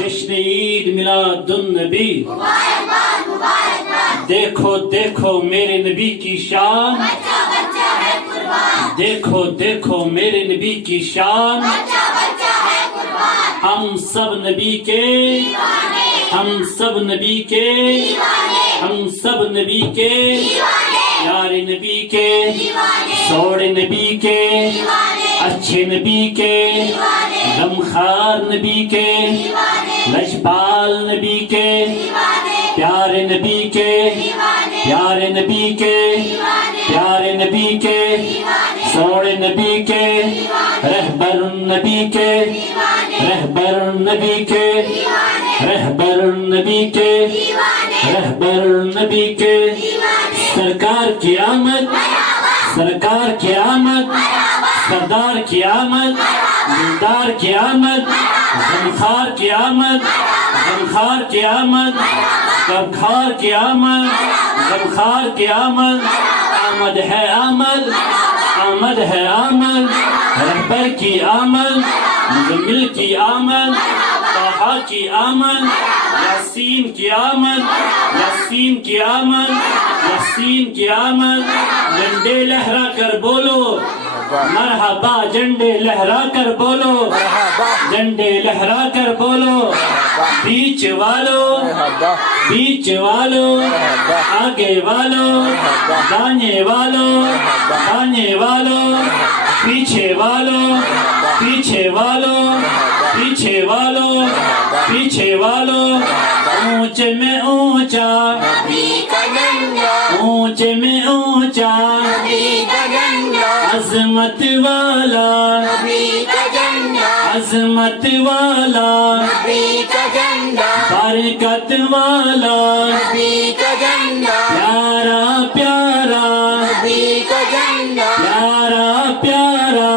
جشن عید میلاد النبی دیکھو دیکھو میرے نبی کی شان دیکھو دیکھو میرے نبی کی شان ہم سب نبی کے ہم سب نبی کے ہم سب نبی کے پیارے نبی کے سوڑے نبی کے اچھے نبی کے غمخوار نبی کے لجپال نبی کے پیارے نبی کے پیارے نبی کے پیارے نبی کے سوڑے نبی کے رہبر نبی کے رہبر نبی کے رہبر نبی کے رہبر نبی کے سرکار کی آمد سرکار کی آمد سردار کی آمد دلدار کی آمد غمخوار کی آمد غمخوار کی آمد غمخوار کی آمد غمخوار کی آمد آمد ہے آمد آمد ہے آمد رہبر کی آمد مزمل کی آمد طٰہٰ کی آمد یاسین کی آمد یاسین کی آمد یاسین کی آمد جھنڈے لہرا کر بولو مرحبا جھنڈے لہرا کر بولو جھنڈے لہرا کر بولو بیچ والو بیچ والو آگے والو دانے والو دانے والو پیچھے والو پیچھے والو پیچھے والو پیچھے والو اونچ میں اونچا اونچ میں اونچا عظمت والا عظمت والا برکت والا پیارا پیارا پیارا پیارا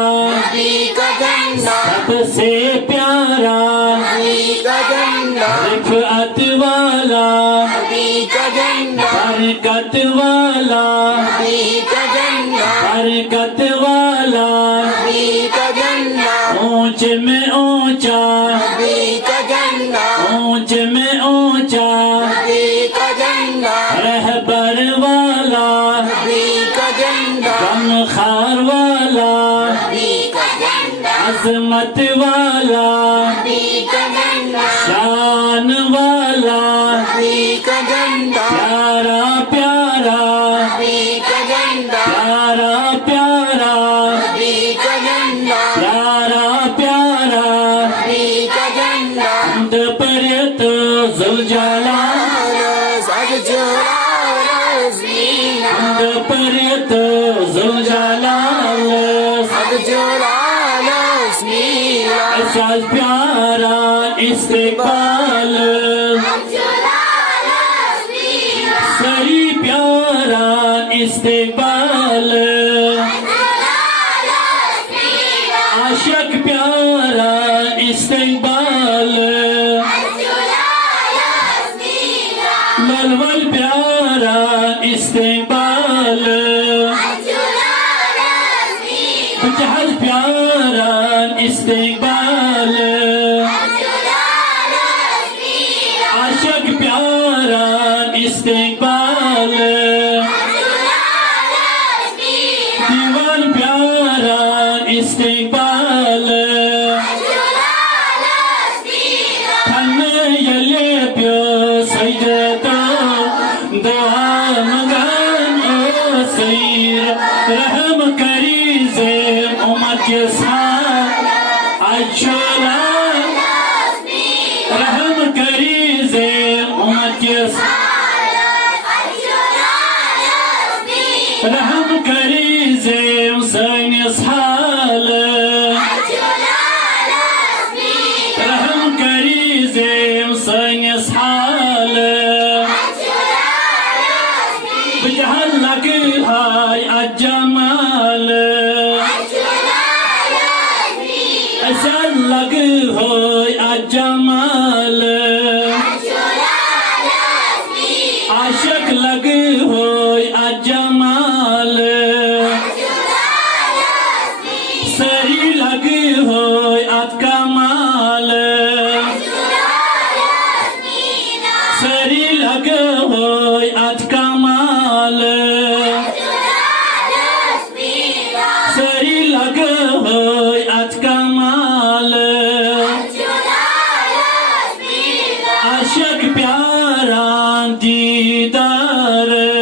سب سے پیارا رفعت والا برکت والا برکت والا اونچ میں اونچا اونچ میں اونچا رہبر والا غمخوار والا عظمت والا شان والا پیارا پیارا پیارا پیارا پیارا پیارا حمد پریت ذوالجلال حمد پریت ذوالجلال احساس پیارا استقبال سری پیارا استقبال عاشق پیارا استقبال ملول پیارا استقبال جہل پیارا استقبال عاشق پیارا استقبال دیوان پیارا استقبال یلے پیو سجدہ دعا مگان او سیر رحم کری زیر امت کے ساتھ اچھولا رحم کری زیر امت کے ساتھ رحم کری زیر سینس حال رحم کری زیر سینس حال بجہل لگی ہائی اجمال اجل لگی ہوئی اجمال عاشق لگی ہوئی اجمال سری لگی ہوئی ات کمال دیدار